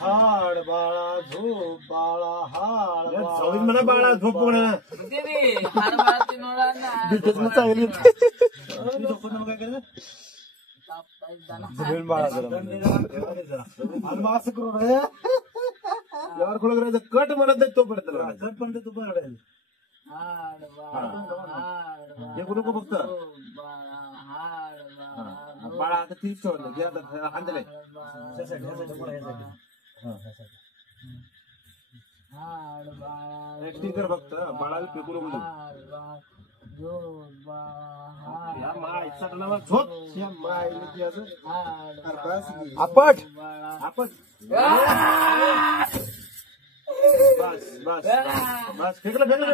हाड बाळा झोप बाळा हाड जाऊन म्हणा बाळा झोप म्हणा चांगली काय करायचं बाळा असं करू यावर खोळ करायचं कट म्हणत नाही तोपर्यंत कट पण तू पण हे कुठं फक्त बाळा आता तीच ठेवलं घे आता हांदलंय स्टिकर फक्त बाळाला पिकू नको आपट आपट बस बस बस फेकलं फेकलं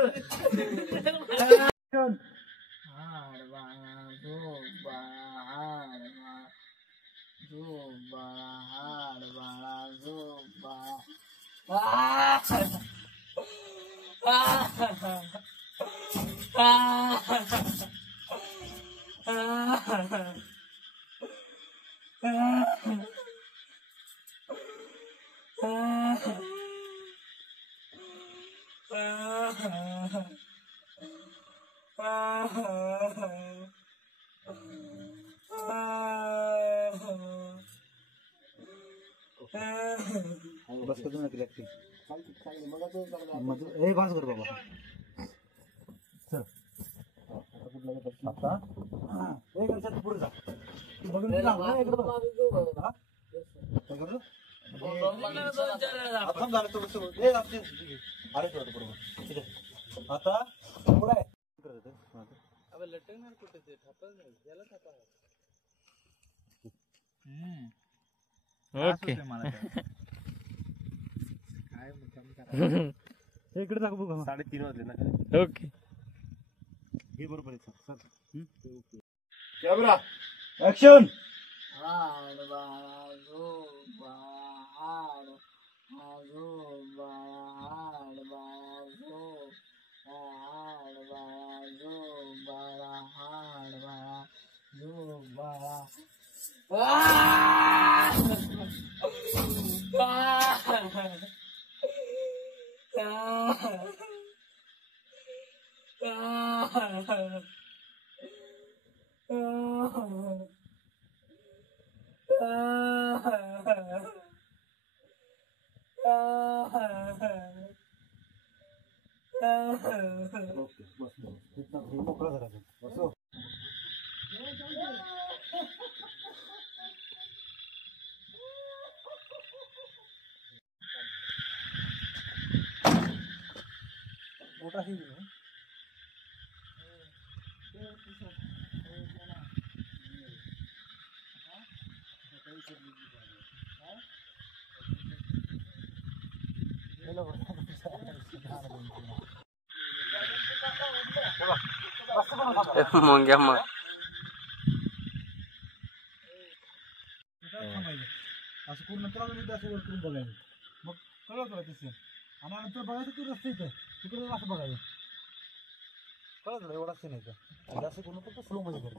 बस करू नका लागते बस कर बाबा आता पुढे जा आता लटकणार कुठे ते याला ओके इकडे दाखव बघा 3:30 वाजले ना ओके हे बरोबर आहे सर कॅमेरा ऍक्शन हाड बाळा झोप हाड झोप हाड बाळा झोप हाड बाळा झोप बाळा हाड बाळा झोप बाळा मोकळा झाला बसो मोठा ही मुंग्या मग असं पूर्ण नंतर असं वर करून बघायचं मग कळलं तुला तसं आणि नंतर बघायचं की रस्ते इथं तिकडे असं बघायचं कळलं तुला एवढा सीन आहे जास्त करून फक्त स्लो मध्ये करतो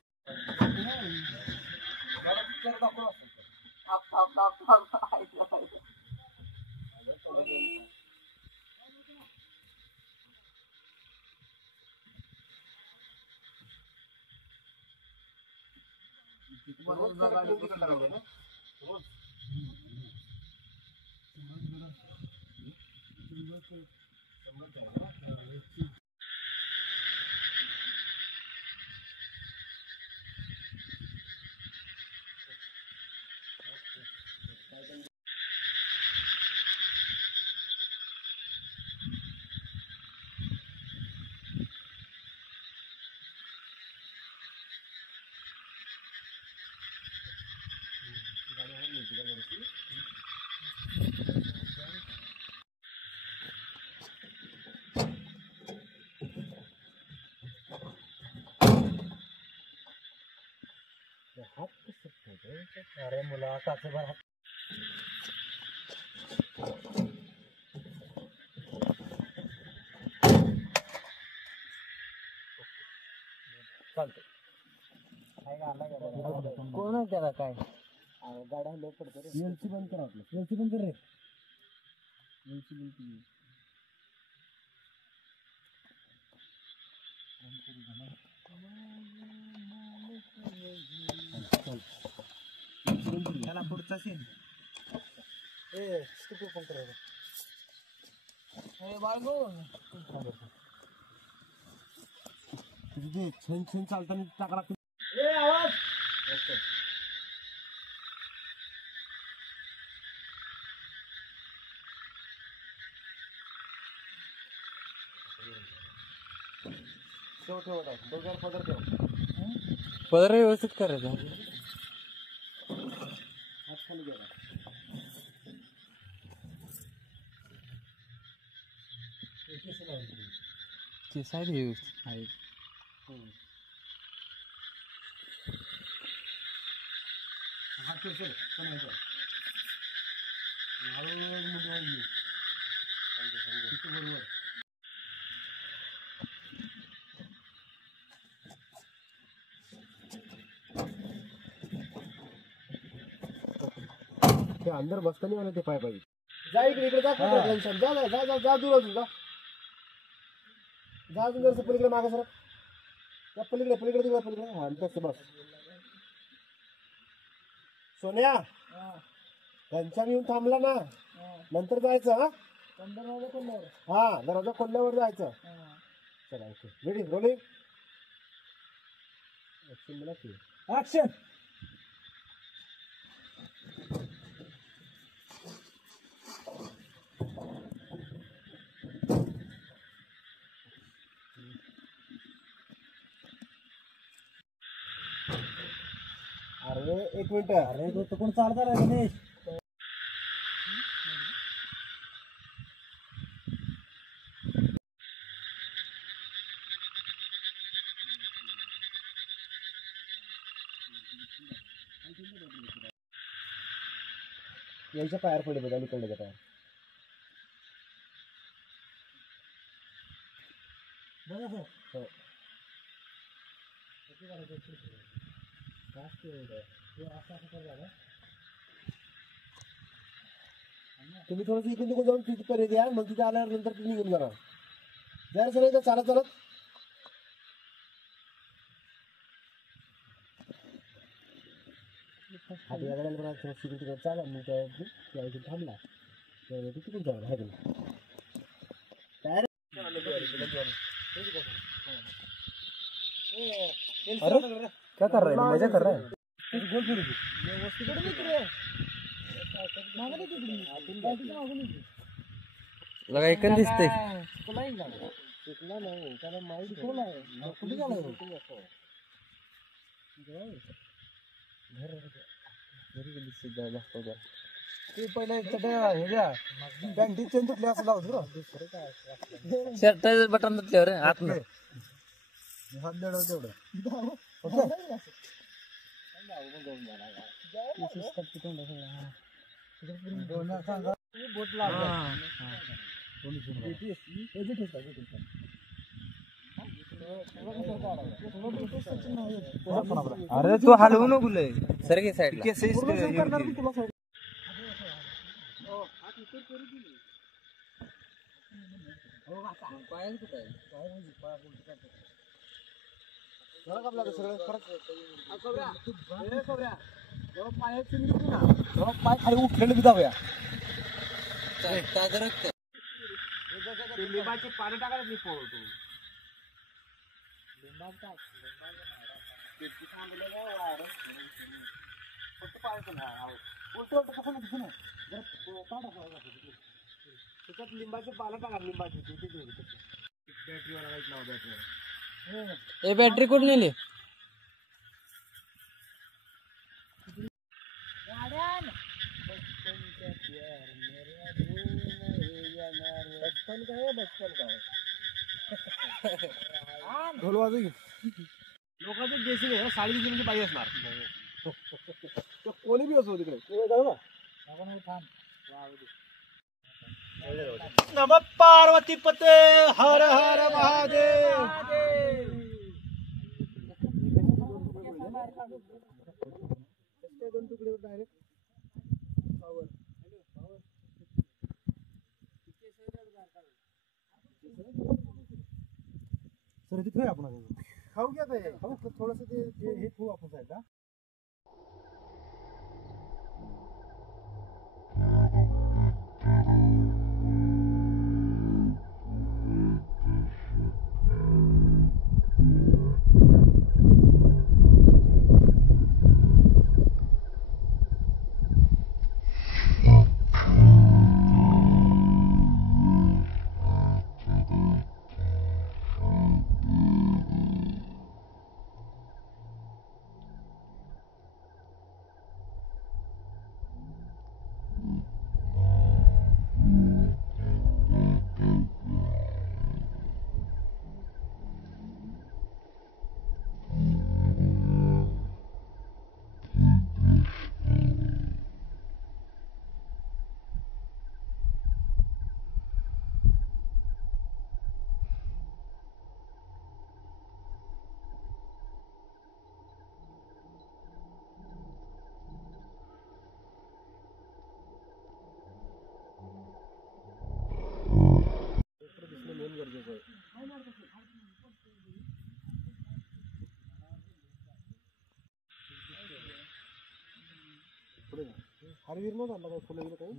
अरे मुला चालते कोण आहे त्याला काय गाड्या हल्लो पडतो रे. एलसी बंद करा आपलं. एलसी बंद कर रे. एलसी बंद कर. त्याला पुढचा सीन ए स्टूप फोन करायला ए बाळगो तुझे छन छन चालताना टाका लागतो ए आवाज ओके ठेव दोघांवर पदर ठेव पदर व्यवस्थित करायचा हात खाली गेला केस आहे व्यवस्थित आहे हात ठेव पण आहे हळूहळू मध्ये बरोबर ते अंदर बसताना मला ते पाय पाहिजे जा इकडे इकडे जा टेन्शन जा जा जा जा दूर अजून जा जा अजून जर पलीकडे मागा सर त्या पलीकडे पलीकडे तिकडे पलीकडे हा तसं बस सोन्या त्यांच्या येऊन थांबला ना नंतर जायचं हा दरवाजा खोलल्यावर जायचं चला ओके रेडी रोलिंग ऍक्शन मला ऍक्शन अरे एक मिनिट अरे तो कोण चालता रे गणेश यायच्या पायावर पडले बघा निकडल्याच्या पायावर बघा सर हो तुम्ही थोडंसं इकडून तिकडून जाऊन तिथे पर्यंत या मग तिथे आल्यानंतर तुम्ही निघून जाणार जरा सर एकदा चालत चालत हाती गाड्याला पण तिकडे तिकडे चाला मग त्या थांबला तिकडून जाणार आहे अरे क्या कर रहा है मजा कर रहा है गोल फिर लगा एक दिसते ते पहिले बँडी चेंज तुटले असं लावतो शर्ट बटन तुटल्यावर आत हात तेवढं अरे तू हलवू नको लय सर की साईड पाय खाली उठलेलं जाऊया लिंबाचे पाणी टाकायला मी पोहतो त्याच्यात लिंबाचे पानं टाका लिंबाचे बॅटरीवर बॅटरी बॅटरी कुठे नेली बचपन का है बचपन का ढोल वाजू लोकांचं देशी आहे 3.5 म्हणजे पाहिजे असणार कोणी बी असो तिकडे नमः पार्वती पते हर हर महादेव तुकडे डायरेक्ट तर ते ठेवूया आपण आता. खाऊ घ्या ते. हो थोडंसं ते हे ठेवू आपण साईडला. हरवीर नाही झाला काय फुलं गेलं काही.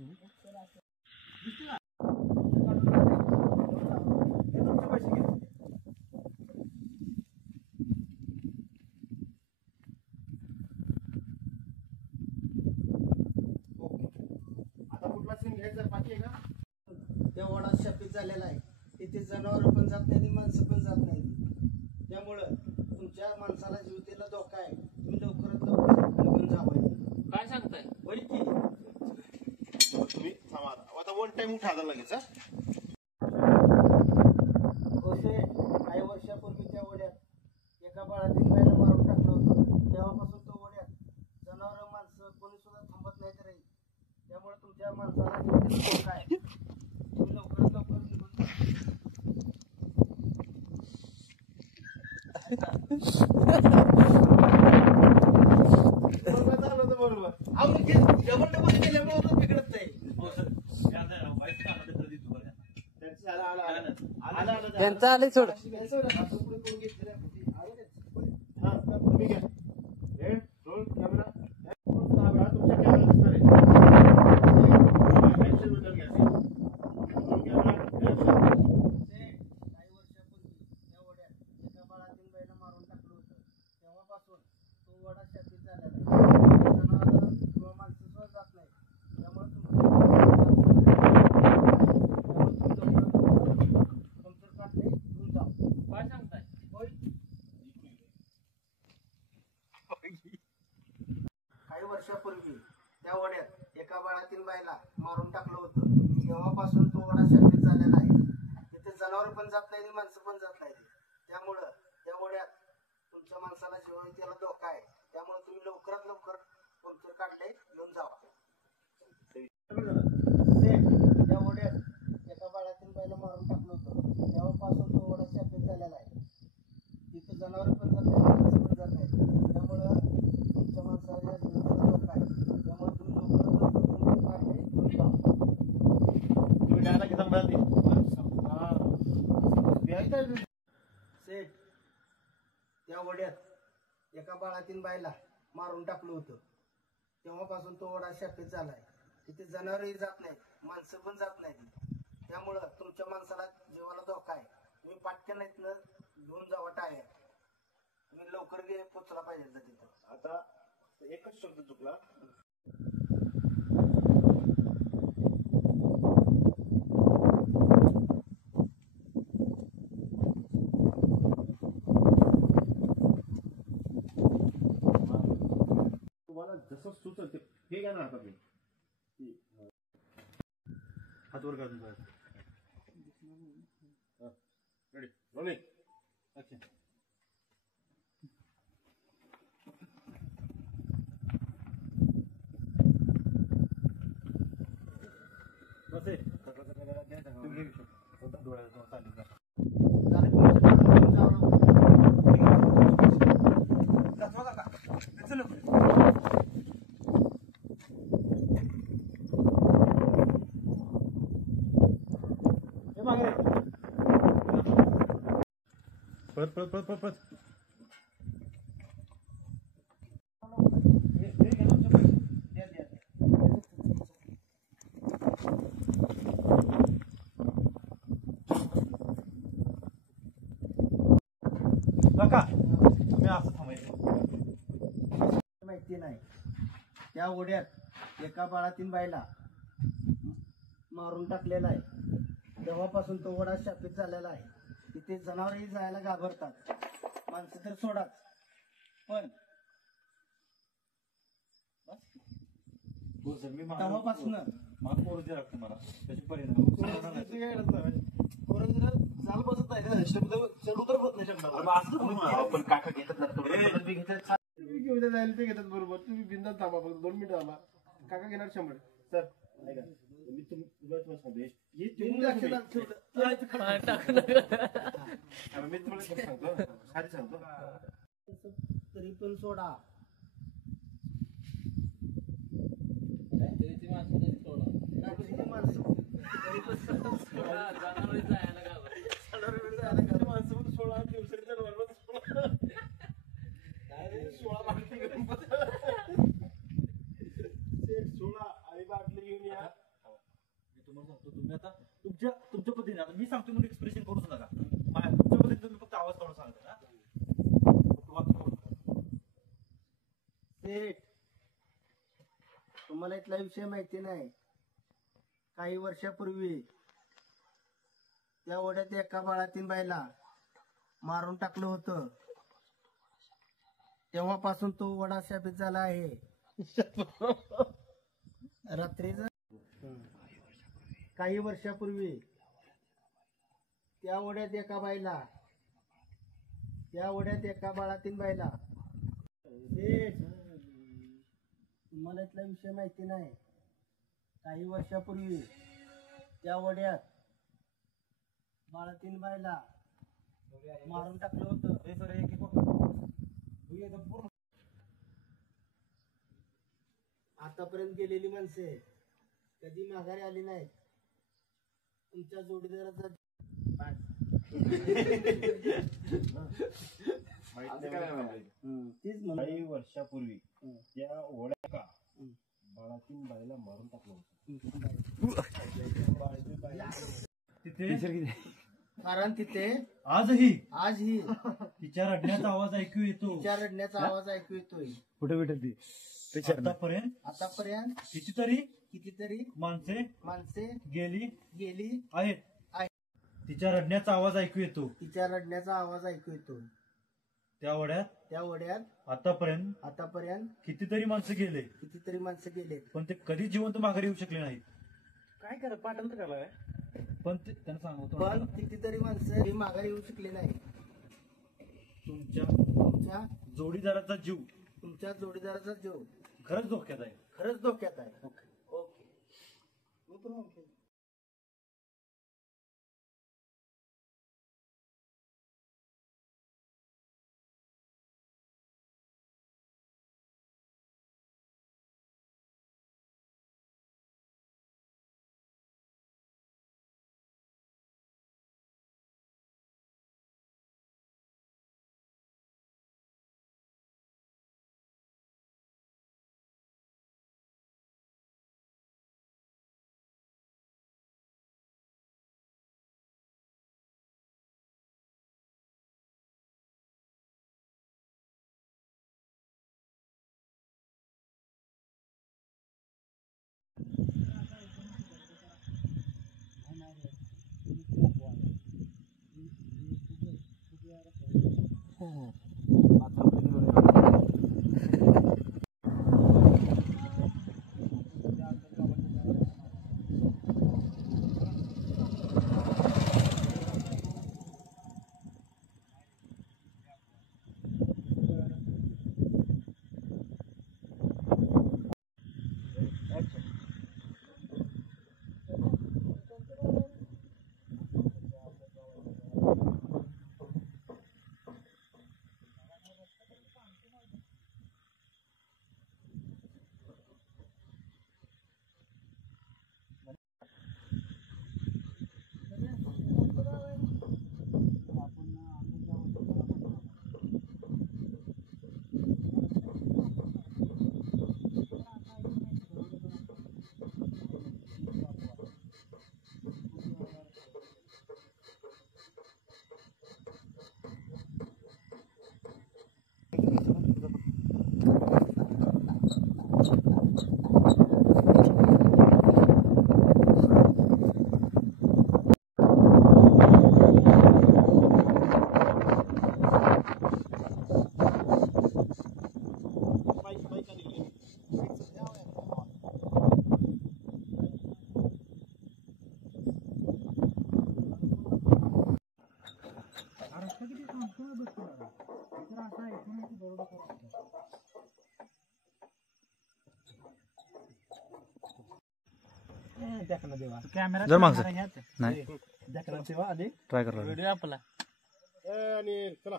पैसे घे. आता कुठला सीन घ्यायचा बाकी आहे का. त्या वडात शापित झालेला आहे. तिथे जनावर पण जात नाही, माणसं पण जात नाही. त्यामुळं तुमच्या माणसाला जीवितेला धोका आहे. तुम्ही लवकरात लवकर निघून जावं. काय सांगताय? होय की तुम्ही थांबा आता वन टाइम उठा आता लगेच. होते काही वर्षापूर्वी त्या वड्यात एका बाळातील बाईला मारून टाकलं होतं. तेव्हापासून तो वड्यात जनावर माणसं कोणी सुद्धा थांबत नाही तर. त्यामुळे तुमच्या माणसाला जीवितेला धोका आहे. तुम्ही लवकरात लवकर निघून बरोबर. डबल डबल केल्यामुळे बिघडत नाही. त्यांचं आले सोड. तुम्ही घ्या. Roll camera. तुमच्या कॅमेरा दिसणार आहे. काही वर्षापूर्वी त्या वड्यात एका बाळातील बाईला मारून टाकलं होतं. तेव्हापासून तो वडा शापित झालेला आहे. जनावरांना किंवा माणसं सुद्धा जात नाही. त्यामुळे तुमचं काढले घेऊन जा. काय सांगताय? काही वर्षापूर्वी त्या वड्यात एका बाळातील बाईला मारून टाकलं होतं. तेव्हापासून तो वडा शापित झालेला आहे. तिथे जनावर पण जात नाही, माणसं पण जात नाही. त्यामुळं त्या वड्यात तुमच्या माणसाला जीवितेला धोका आहे. त्यामुळे तुम्ही लवकरात लवकर पंक्चर काढले घेऊन जावा. त्या वड्यात एका बाळातील बाईला मारून टाकलं होतं. तेव्हापासून तो वडा शापित झालेला आहे. तिथे जनावर पण जात नाही, माणसं पण जात नाही. त्यामुळं तुमच्या माणसाला जीवितेला धोका आहे. त्यामुळे तुम्ही लवकरात लवकर पंक्चर काढले घेऊन जावा. तुम्ही काय ना घेता सेठ त्या वड्यात एका बाळातील बाईला मारून टाकलं होतं. तेव्हापासून तो वडा शापित झालाय. तिथे जनावरही जात नाहीत, माणसं पण जात नाहीत. त्यामुळं तुमच्या माणसाला जीवाला धोका आहे. तुम्ही पाटक्यान इथनं घेऊन जावा टायर. तुम्ही लवकर पोचला पाहिजे तिथं. आता एकच शब्द चुकला. तुम्हाला जसं सुचल ते हे घ्या ना हातात. हात वर करून जा. Ready rolling. अच्छा. बस आहे. तुम्ही घेऊ शकता. डोळ्याला चालेल का? झालं की घेऊन जावं. जातो का? चल लवकर. हे मागे. पळत पळत पळत पळत पळत काका तुम्ही असं थांबायचं. माहिती नाही त्या ओढ्यात एका बाळातीन बाईला मारून टाकलेला आहे. तेव्हापासून तो ओढा शापित झालेला आहे. तिथे जनावरही जायला घाबरतात, माणसं तर सोडाच. पण हो सर मी तेव्हापासून मला पोरं जे लागतं मला त्याचे परिणाम चाल बसत नाही ना शब्द चढ उतर होत नाही शब्द पण काका घेतात ना तुम्ही घेऊन जायला ते घेतात बरोबर. तुम्ही बिंदास थांबा फक्त 2 मिनिटं थांबा. काका घेणार 100. सर ऐका मी तुम्हाला सांगतो हे तीन लक्षात ठेवलं. मी तुम्हाला सांगतो साधी सांगतो तरी पण सोडा. रात्रीची माणसं तरी सोडा. रात्रीची माणसं तरी पण सोडा. जनावरे जायला घाबरतात. माणसं पण 16 दिवसाच्या नॉर्मल 16 बाटली घेऊन 16 आणि बाटली घेऊन या. मी तुम्हाला सांगतो तुम्ही आता तुमच्या पद्धतीने आता मी सांगतो म्हणून एक्सप्रेशन करूच नका. तुमच्या पद्धतीने तुम्ही फक्त आवाज काढून सांगता ना. सेठ, तुम्हाला इथला विषय माहिती नाही. काही वर्षापूर्वी त्या ओढ्यात एका बाळातीन बाईला मारून टाकलं होतं. तेव्हापासून तो ओढा शापित झाला आहे. रात्रीच काही वर्षापूर्वी त्या ओढ्यात एका बाळातीन बाईला सेठ, तुम्हाला इथला विषय माहिती नाही. काही वर्षापूर्वी त्या ओढ्यात बाळातीन बाईला मारून टाकलं होतं. हे सर एक पूर्ण आतापर्यंत गेलेली माणसे कधी माघारी आली नाहीत. तुमच्या जोडीदाराचा तीच म्हणून काही वर्षापूर्वी त्या ओढ्या का बाळातीन बाईला मारून टाकलं होतं. तिथे कारण तिथे आजही तिच्या तिच्या रडण्याचा आवाज ऐकू येतो. रडण्याचा आवाज ऐकू येतोय. कुठे भेटत आतापर्यंत कितीतरी माणसे गेली आहेत. तिच्या रडण्याचा आवाज ऐकू येतो. त्या ओढ्यात आतापर्यंत कितीतरी माणसं गेले पण ते कधी जिवंत माघारी येऊ शकले नाहीत. काय करा पाठांतर करायला पण त्यांना सांगतो पण कितीतरी माणसं माघारी येऊ शकली नाही. तुमच्या जोडीदाराचा जीव खरंच धोक्यात आहे. ओके. कॅमेरा जर मागचं. नाही ठेवा आणि ट्राय करायला व्हिडिओ आपला आणि चला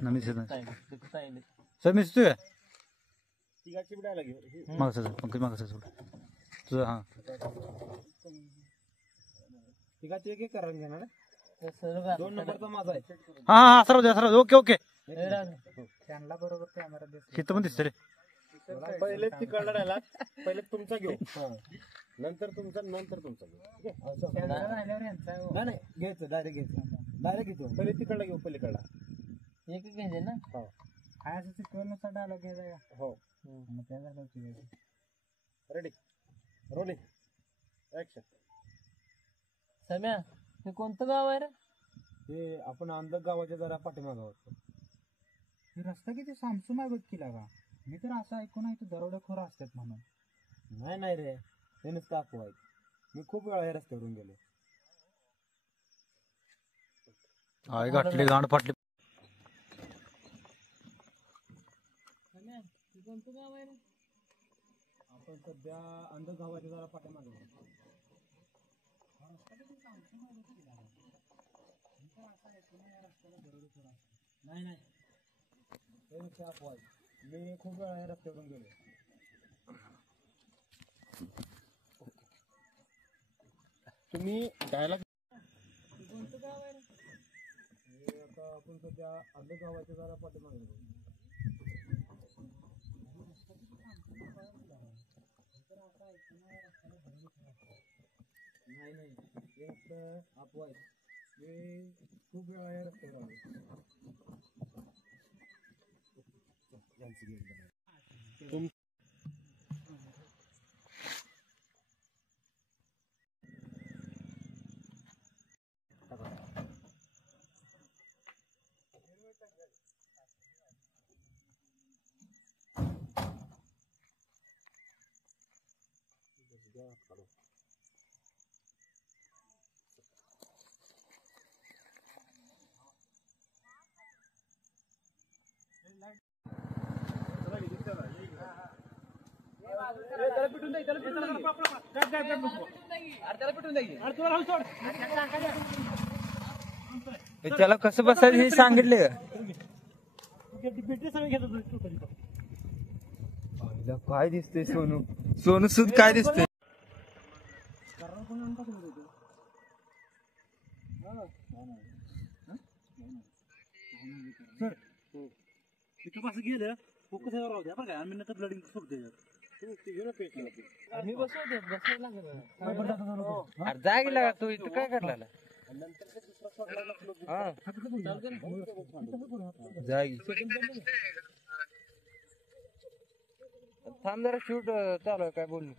ना मी दिसत नाही सांगितलं सर मी दिसतोय तिघाची बिडायला घेऊ मागचं सर पंकज मागचं सर तुझं हां तिघाची एक करून घेणार सर्व 2 नंबरचा माझा आहे हां हां सर ओके ओके त्यांना बरोबर कॅमेरा दिसतो तिथं पण दिसतं रे पहिले तिकडला राहिला पहिले तुमचा घेऊ नंतर तुमचा घेऊ नाही नाही घ्यायचं डायरेक्ट घेतो पहिले तिकडला घेऊ पलीकडला एक घ्यायचे ना काय असं शिकवण्याचा डायलॉग घ्यायचा का हो मग त्या झालं रेडी रोलिंग ऍक्शन सम्या हे कोणतं गाव आहे रे ते आपण अंधक गावाच्या जरा पाठीमागं आहोत हे रस्ता किती सामसूम आहे बघ केला का मी तर असं ऐकून आहे तू दरोडेखोर असतात म्हणून नाही रे ते नुसतं अफवा आहेत मी खूप वेळा या रस्त्यावरून गेलो आय गाठली गांड फाटली सम्या हे कोणतं गाव आहे रे आपण सध्या अंधक गावाच्या जरा पाठीमागं आहोत नाही ते नुसतं अफवा आहेत मी खूप वेळा या रस्त्यावरून गेलो तुम्ही डायलॉग कोणतं गाव आहे रे हे आता आपण सध्या अंधक गावाच्या जरा पाठीमागं आहोत. नाही ते नुसतं अफवा आहेत मी खूप वेळा या रस्त्यावर आलो त्याला कसं बसायचं हे सांगितले काय दिसतंय सोनू सूद काय दिसतंय तिथं कसं गेलं फोकस राहू द्या बरं काय आम्ही नंतर ब्लडिंग सोडतो मी बसवते बसायला लागेल अरे जागी लागा तू इथं काय करला जागी थांब जरा शूट चालू आहे काय बोलू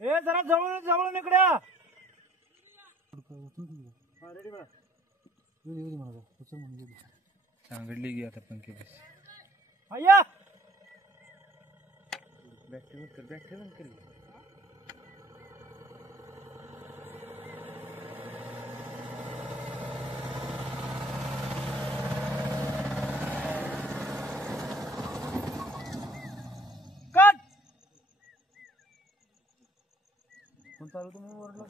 ए जरा जवळून इकडे सांगितली की आता पण केली अय्या बॅटरी कर कट कोण चालू तुम्ही ओरडला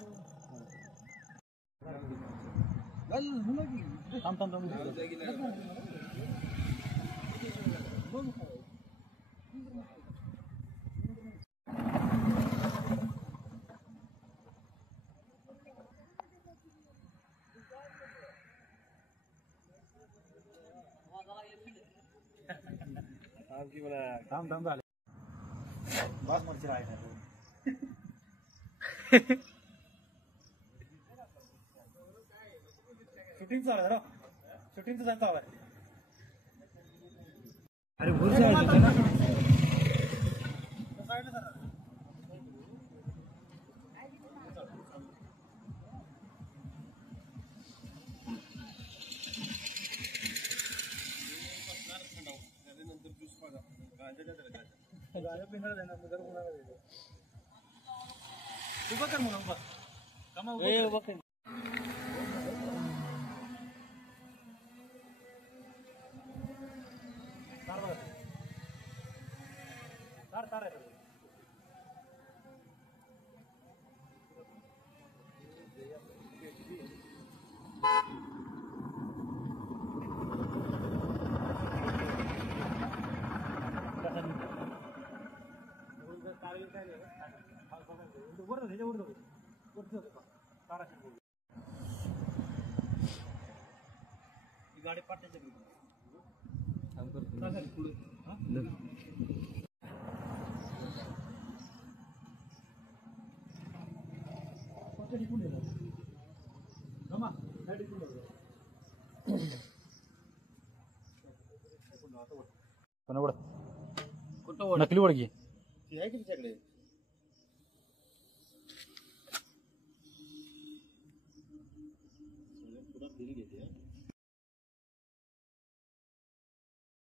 थांब झाले बस मर्ची राहायचं शूटिंग चालू आहे शूटिंगचं चालू आहे. अरे भूल जायचं ना. उभं कर म्हणून उभं. कमा उभं ए, कर. उभं कर. तार बघा. तार आहे. गाडी पाट्याच्या नकली वडगी ती आहे की तिच्याकडे